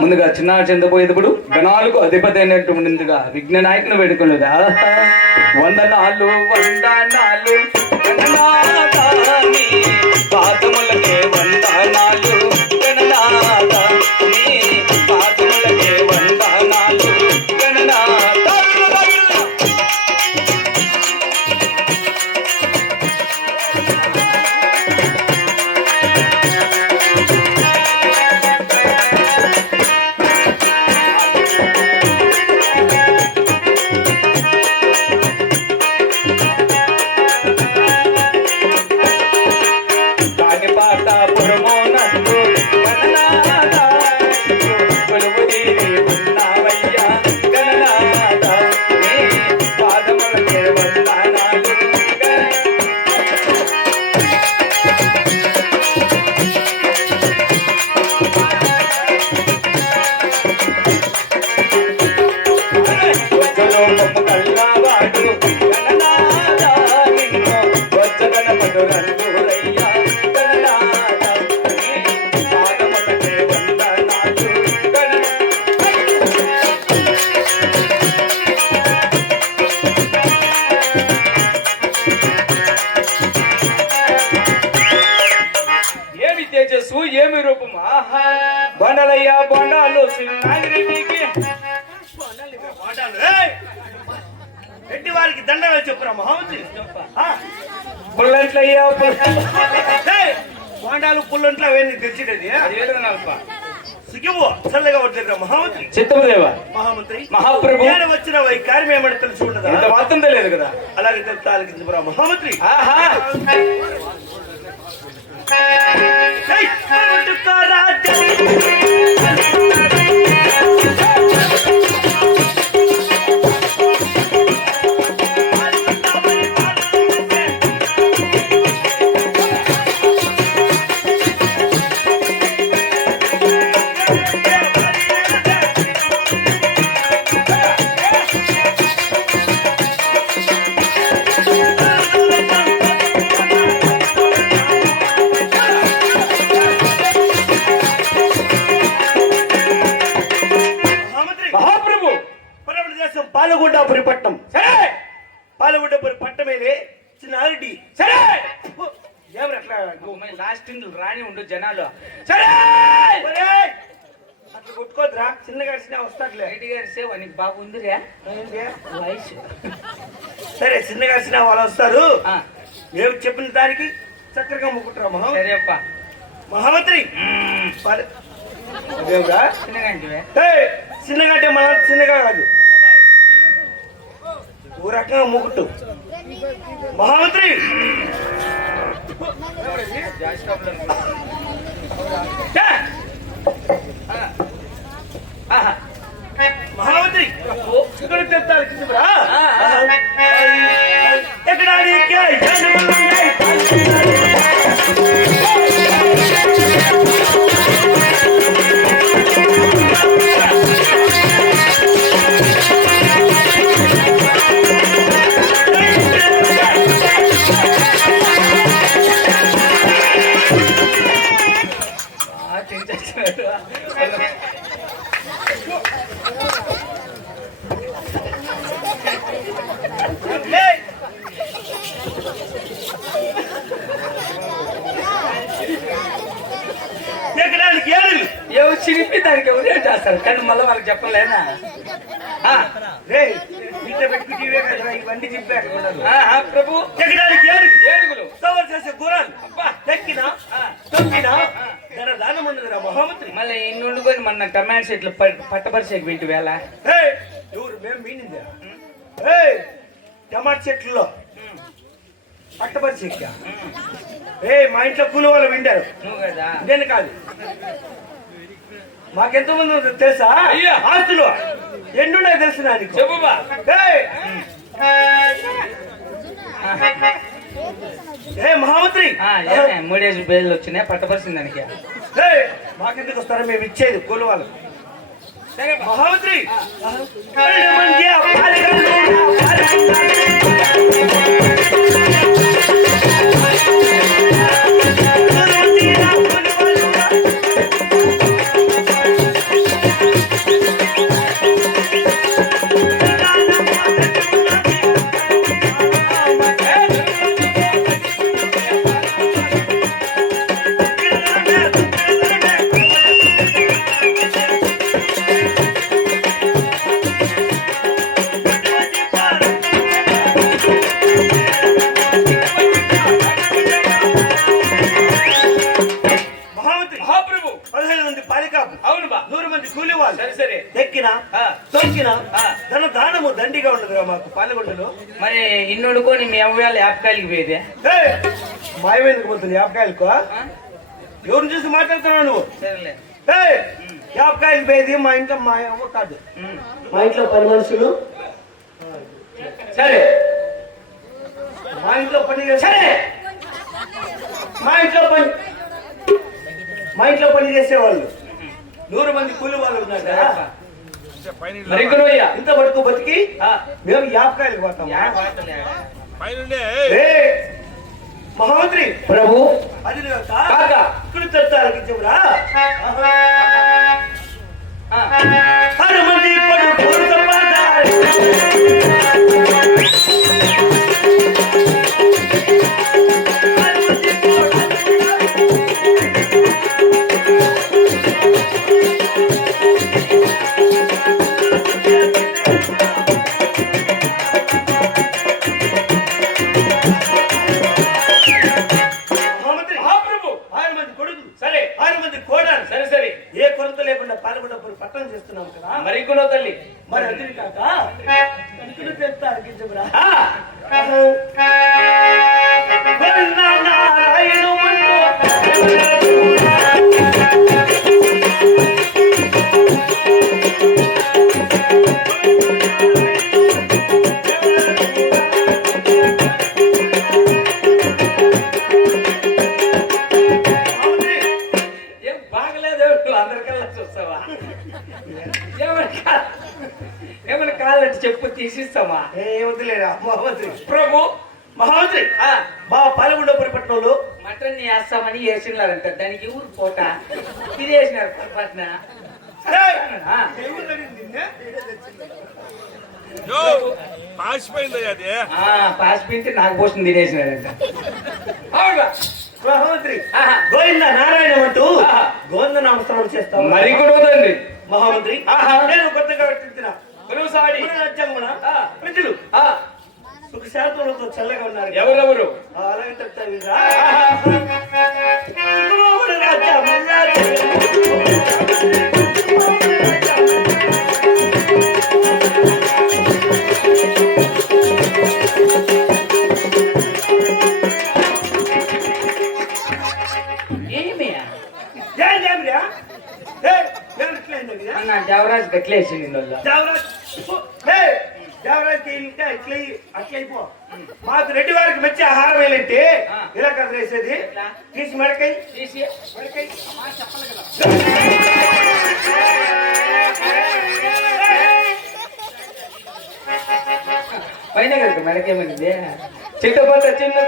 ముందుగా చిన్న చెందపోయేటప్పుడు గణాలకు అధిపతి అయినటువంటిగా విఘ్న నాయకుని వేడుకొనుగా వందనాలు వందనాలు గణనాథాని పాదములకే వందనాలు గణనాథ నీ పాదములకే వందనాలు గణనాథ. ఏమి రూపం బండలయ్యా బండాలు రెడ్డి వారికి దండలు చెప్పురా మహామంత్రి. పుల్లట్లయ్యా బోండాలు పుల్లంట్లు అవన్నీ తెచ్చినది సిగ్గిపో చల్లగా వచ్చారు మహామంత్రి. చిత్తమదేవ మహామంత్రి మహాప్రభు వచ్చిన ఈ కార్యం ఏమని తెలిసి ఉండదా? ఇంత మాత్రం తెలియదు కదా. అలాగే తాలికించురా మహామంత్రి. పాలగుండాపురి పట్టణం సరే, పాలగుండాపురి పట్టమేలే చిన్న ఆరెడ్డి సరే. ఏమరా అట్లా లాస్ట్ రాని ఉండు జనాలు సరే అట్లా కొట్టుకోద్దురా, చిన్నగా వస్తాట్లే. నీకు బాగుందిరా వయసు. సరే చిన్నగా వాళ్ళు వస్తారు. మేము చెప్పిన దానికి చక్కగా ముక్కుంటారా మహా. సరేప్ప మహామంత్రి. చిన్నగా అంటే మన చిన్నగా కాదు, ఓ రకంగా ముగ్గుట్టు మహామంత్రి. మహామంత్రి ఇక్కడ తెస్తారు ఎక్కడ ఎవరు చిరిపి దానికి ఎవరు చేస్తారు కానీ మళ్ళీ వాళ్ళకి చెప్పలేనా? ఇవన్నీ చెప్పారు ప్రభు. ఎక్కడానికి ఏడుగులు సవాల్ చేసే గురాలు ఎక్కినా తొక్కినా దానం ఉండదురా మహామంత్రి. మళ్ళీ ఇన్ని వండుకొని మన టమాటో చెట్లు పట్టపరిచేకి వీటి వేళ ఎవరు మేము మీనిందా? టమాటా చెట్లలో పట్టపరిచేక్క మా ఇంట్లో కూలి వాళ్ళు వింటారు. నువ్వు కదా నేను కాదు, మాకెంత మంది తెలుసా? ఆస్తులు ఎన్నున్నాయి తెలుసు నాకు. చెప్పుబా. మహామంత్రి 3 పేర్లు వచ్చినాయి పట్టపరిచింది దానికి. మాకెందుకు వస్తారో మేము ఇచ్చేది కూలి వాళ్ళు. సరే మహామంత్రి. పాలికాపు అవును బా 100 మంది కూలి వాళ్ళు సరే సరే ఎక్కిన ఆ. తొక్కిన ఆ. ధన దానము దండిగా ఉండదురా మాకు పాలగొండలో. మరి ఇన్నోడుకొని మీ అవ్వాలి యాపకాయలకి పోయేదే మాయమేందుకు పోతుంది యాపకాయలకు? ఎవరిని చూసి మాట్లాడుతున్నావు నువ్వు? సరేలే యాపకాయలు పోయేది మా ఇంట్లో మా అవ్వ కాదు, మా ఇంట్లో పని మనుషులు. సరే మా ఇంట్లో పని సరే మా ఇంట్లో పని చేసేవాళ్ళు 100 మంది కూలి వాళ్ళు ఉన్నారు కదా. మరి ఇంకోయ్యా ఇంత వరకు బతికి మేము యాపకాయలకు పోతాం. మహామంత్రి ప్రభు అది కాక. ఇక్కడ చెప్తారు చెప్పురా. హనుమంతి కొడుకు సంపాదారి. మహామంత్రి మహాప్రభు 6 మంది కొడుకులు, సరే 6 మంది కోడాలు, సరే సరే ఏ కొరత లేకుండా పాల్గొన్నప్పుడు పట్టణం చేస్తున్నాం కదా. మరి ఇంకోనో తల్లి మరి అది కాక ఇక్కడ చెప్తారు చెప్పురా. ఏం బాగలేదు నువ్వు అందరికల్లా చూస్తావా? ఏమైనా కావాలంటే చెప్పు తీసిస్తామా? వద్దులేరా మహామంత్రి. ప్రభు మహామంత్రి మా పాల్గొండపురి పట్టణంలో మటన్ వేస్తామని వేసినారంట, దానికి ఊరు పోట తినేసినారు పొరపాటున. పాసిపోయింది అది. పాసిపోయింటే నాకు పోషన్ తినేసినారంట. అవునా మహామంత్రి ఆహా. గోవింద నారాయణ అంటూ గోవింద నామస్మరణ చేస్తాం. మరి కూడా వదండి మహామంత్రి ఆహా. నేను కొత్తగా పెట్టించిన కొనుసాడి రాజ్యాంగమున ప్రజలు సుఖ శాంతులతో చల్లగా ఉన్నారు. ఎవరెవరు? అలాగే చెప్తా వీరా. సుఖమోహన రాజ్యం ఏమి నా దేవరాజు గట్లేసి దేవరాజుకి ఇంకా అట్లయిపో. మాకు రెడ్డి వారికి మంచి ఆహారం వేయాలంటే ఇలా కదా వేసేది. తీసి మడకై తీసి మడకై చెప్పాలి కదా. పైన కదా మెడకేమైంది చిట్టపోత చిన్న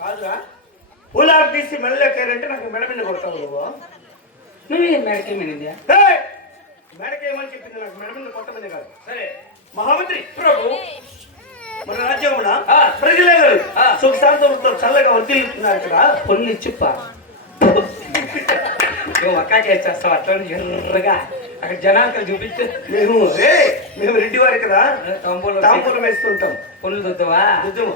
కాదురా పూలాలు తీసి మెడలేకారంటే నాకు మెడ మీద కొడతావు నువ్వు. నువ్వేం మెడకేమైంది? మెడకేమని చెప్పింది నాకు మెడ మీద కొట్టమని కాదు. సరే మహామంత్రి ప్రభు మన రాజ్యమున ప్రజలందరూ సుఖ శాంతులతో చల్లగా వర్తిల్లుతున్నారు కదా. పొన్ను ఇచ్చిప్ప నువ్వు అక్కాకే చేస్తావు అట్లా ఎర్రగా అక్కడ జనాలకు చూపించు. మేము రెడ్డి వారి కదా తాంబూలం తాంబూలం వేస్తుంటాం. పొన్ను చూద్దావా? నిజము.